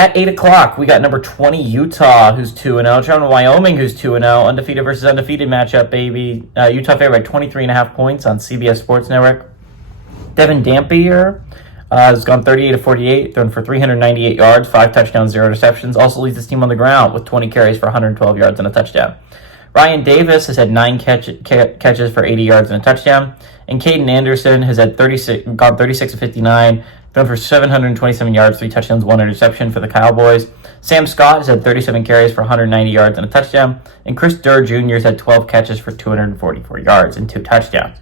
At 8 o'clock, we got number 20 Utah, who's 2-0. Traveling to Wyoming, who's 2-0. Undefeated versus undefeated matchup, baby. Utah favored by 23.5 points on CBS Sports Network. Devin Dampier has gone 38 of 48, thrown for 398 yards, 5 touchdowns, 0 interceptions. Also leads his team on the ground with 20 carries for 112 yards and a touchdown. Ryan Davis has had 9 catches for 80 yards and a touchdown. And Caden Anderson has had gone 36 of 59, thrown for 727 yards, 3 touchdowns, 1 interception for the Cowboys. Sam Scott has had 37 carries for 190 yards and a touchdown. And Chris Durr Jr. has had 12 catches for 244 yards and 2 touchdowns.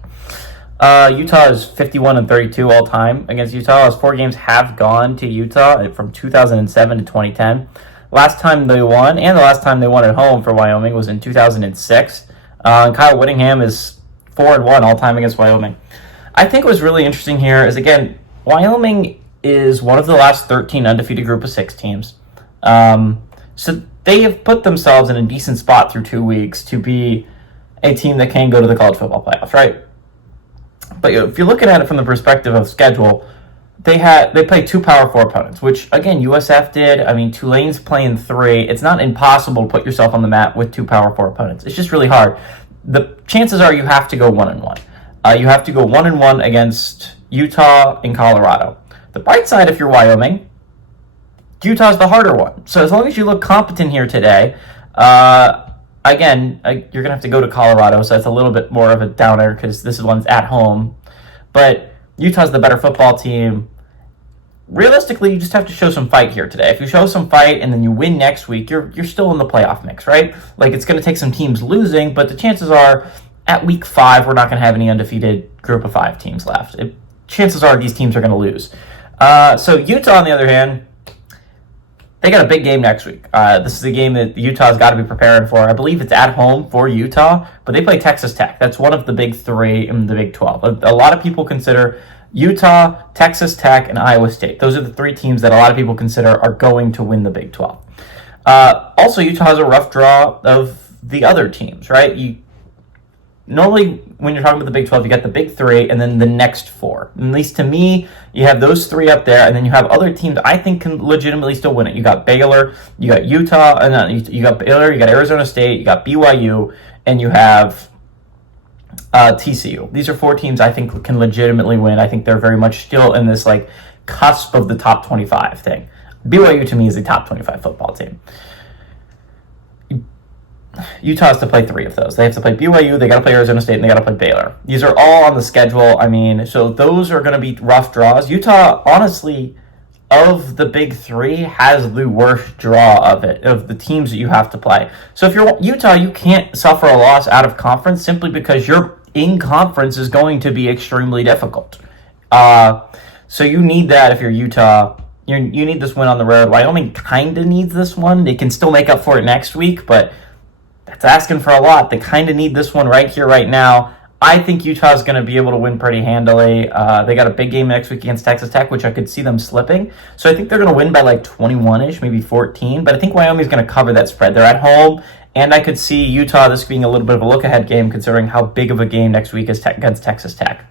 Utah is 51 and 32 all time against Utah. As 4 games have gone to Utah from 2007 to 2010. Last time they won, and the last time they won at home for Wyoming was in 2006. And Kyle Whittingham is 4-1 all time against Wyoming. I think what's really interesting here is, again, Wyoming is one of the last 13 undefeated group of 6 teams. So they have put themselves in a decent spot through 2 weeks to be a team that can go to the college football playoffs, right? But if you're looking at it from the perspective of schedule, they played 2 Power 4 opponents, which, again, USF did. I mean, Tulane's playing 3. It's not impossible to put yourself on the map with 2 Power 4 opponents. It's just really hard. The chances are you have to go 1-1. You have to go 1-1 against Utah and Colorado. The bright side, if you're Wyoming, Utah's the harder one. So as long as you look competent here today, again, you're going to have to go to Colorado, so that's a little bit more of a downer because this is one's at home. But Utah's the better football team. Realistically, you just have to show some fight here today. If you show some fight and then you win next week, you're still in the playoff mix, right? Like, it's going to take some teams losing, but the chances are at week 5, we're not going to have any undefeated group of 5 teams left. Chances are these teams are going to lose. So Utah, on the other hand, they got a big game next week. This is a game that Utah's got to be preparing for. I believe it's at home for Utah, but they play Texas Tech. That's one of the big 3 in the Big 12. A lot of people consider Utah, Texas Tech, and Iowa State. Those are the 3 teams that a lot of people consider are going to win the Big 12. Also, Utah has a rough draw of the other teams, right? Normally, when you're talking about the Big 12, you got the Big 3 and then the next 4. At least to me, you have those 3 up there, and then you have other teams I think can legitimately still win it. You got Baylor, you got Utah, and you got Baylor, you got Arizona State, you got BYU, and you have TCU. These are 4 teams I think can legitimately win. I think they're very much still in this like cusp of the top 25 thing. BYU to me is a top 25 football team. Utah has to play 3 of those. They have to play BYU, they got to play Arizona State, and they got to play Baylor. These are all on the schedule. I mean, so those are going to be rough draws. Utah, honestly, of the Big 3, has the worst draw of it, of the teams that you have to play. So if you're Utah, you can't suffer a loss out of conference simply because your in-conference is going to be extremely difficult. So you need that if you're Utah. You need this win on the road. Wyoming kind of needs this one. They can still make up for it next week, but that's asking for a lot. They kind of need this one right here, right now. I think Utah's going to be able to win pretty handily. They got a big game next week against Texas Tech, which I could see them slipping. So I think they're going to win by like 21-ish, maybe 14. But I think Wyoming's going to cover that spread. They're at home, and I could see Utah, this being a little bit of a look-ahead game considering how big of a game next week is against Texas Tech.